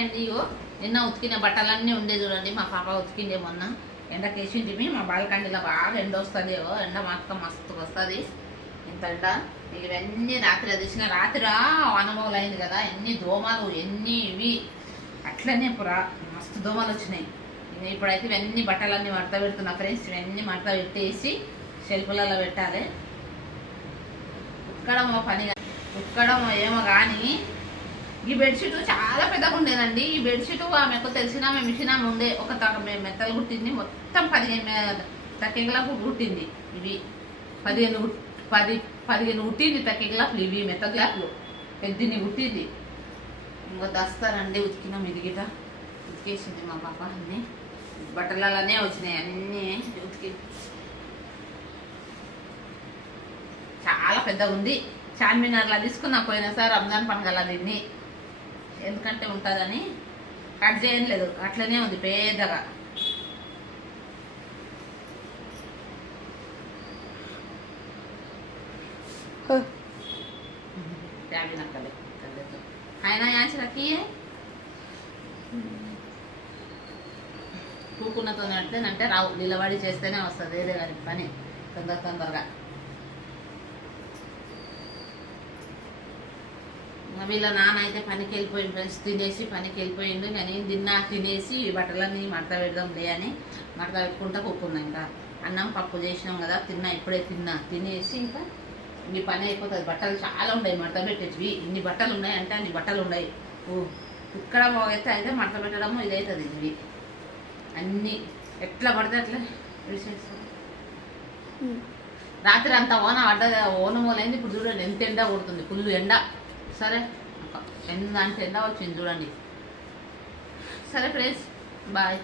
ఉన్నాయండి. ఇగో నిన్న ఉతికిన బట్టలన్నీ ఉండే చూడండి. మా పాప ఉతికిండే మొన్న ఎండకేసింటిమి. మా బాల్కండిలో బాగా ఎండ వస్తుంది. ఎండ మాత్రం మస్తు వస్తుంది. ఇంత ఎండ ఇవన్నీ రాత్రి తీసిన రాత్రి వానమోగలు అయింది కదా, ఎన్ని దోమలు ఎన్ని ఇవి అట్లనే మస్తు దోమలు వచ్చినాయి. ఇప్పుడైతే ఇవన్నీ బట్టలన్నీ మడత పెడుతున్నా ఫ్రెండ్స్. ఇవన్నీ మడత పెట్టేసి షెల్ఫ్లలో పెట్టాలి. ఉక్కడం పని ఉక్కడం ఏమో కానీ ఈ బెడ్షీట్ చాలా పెద్దగా ఉండేనండి. ఈ బెడ్షీట్ ఆమెకు తెలిసిన ఆమె మిషన్ ఆమె ఉండే ఒక మెత్తలు కుట్టింది. మొత్తం 15 తక్కెగలకు కుట్టింది. ఇవి 15 కుట్టింది తక్కెగలాపులు. ఇవి మెత్త గ్లాపులు పెద్దని కుట్టింది. ఇంకో దస్తానండి ఉతికినాం. ఇదిగిట ఉతికేసింది మా పాప. అన్నీ బట్టలనే వచ్చినాయి. అన్నీ ఉతికి చాలా పెద్దగా ఉంది. చార్మినార్లా తీసుకున్నా పోయినసారి రంజాన్ పండుగల దీన్ని, ఎందుకంటే ఉంటుందని కట్ చేయలేదు. అట్లనే ఉంది పెద్దగా. అయినా యాచరకి కూకున్నతో అంటే రావు, నిలబడి చేస్తేనే వస్తుంది. వేరే గారి పని తొందరగా. వీళ్ళ నాన్న అయితే పనికి వెళ్ళిపోయింది ఫ్రెండ్స్. తినేసి పనికి వెళ్ళిపోయిండు. కానీ తినేసి బట్టలన్నీ మడత పెడదాంలే అని మడత పెట్టుకుంటా కూకున్నా. ఇంకా అన్నం పప్పు చేసినాం కదా, ఇప్పుడే తినేసి ఇంకా ఇన్ని పని అయిపోతుంది. బట్టలు చాలా ఉన్నాయి మడత పెట్టేవి. ఇన్ని బట్టలు ఉన్నాయి అంటే అన్ని బట్టలు ఉన్నాయి. ఇక్కడ అయితే మడత పెట్టడము ఇదవుతుంది. ఇవి అన్నీ ఎట్లా పడితే అట్లా విడిచేస్తాం. రాత్రి అంతా ఓనమూలైంది. ఇప్పుడు చూడండి ఎంత ఎండ కొడుతుంది, ఫుల్ ఎండ. సరే ఎంత అంటే ఎండ వచ్చింది చూడండి. సరే ఫ్రెండ్స్, బాయ్.